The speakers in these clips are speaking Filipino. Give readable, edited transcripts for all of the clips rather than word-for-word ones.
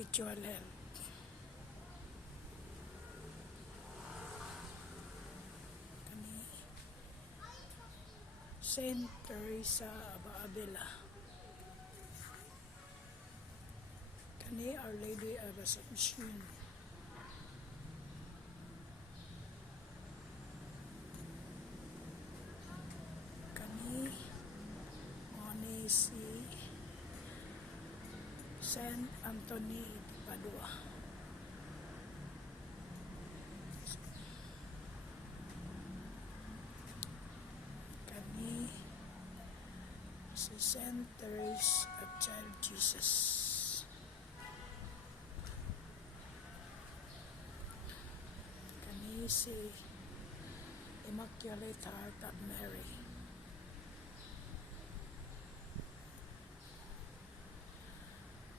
spiritual health. Kani Saint Teresa Abela. Kani Our Lady of Assumption. Kani Moni si Saint Anthony de Padua. Kani si Saint Therese of Child Jesus. Kani si Immaculate Heart of Mary.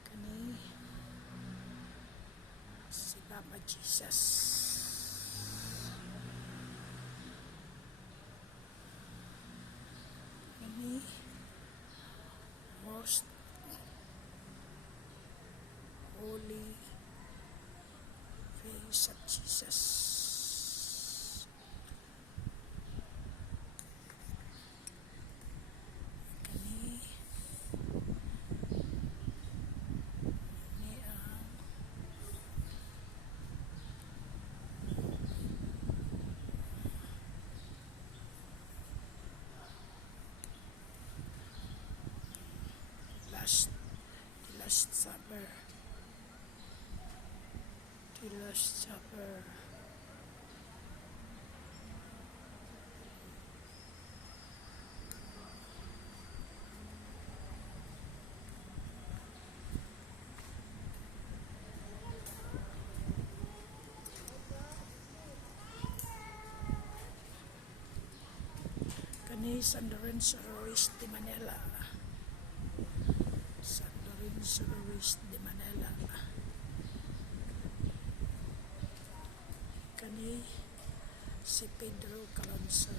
Kani si Papa Jesus. Kani Most Holy Face of Jesus. Kani ni ang the Last Supper. The Last Supper. Kani San Lorenzo Ruiz de Manila. San Lorenzo Ruiz de Manila. Kani si Pedro Calonsot.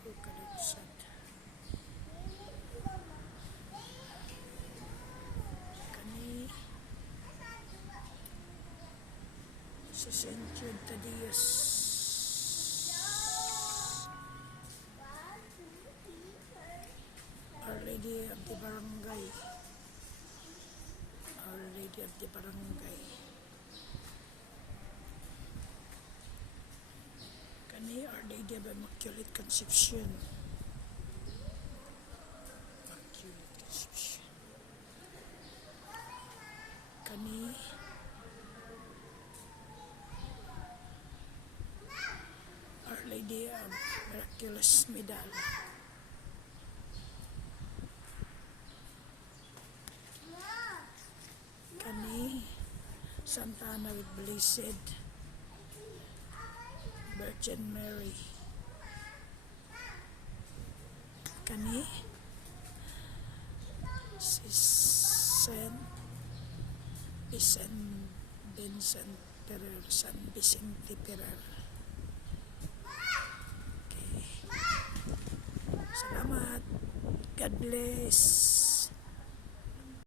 Pedro Calonsot. Kani si Saint Jude Thaddeus. Our Lady of the Barangay. Our Lady of the Barangay. Kani Our Lady of Immaculate Conception. Immaculate Conception. Kani Our Lady of Miraculous Medal. Kani Santa Ana with Blessed Virgin Mary. Kani si Saint Vincent Ferrer. San Vicente Ferrer. Okay. Salamat. God bless.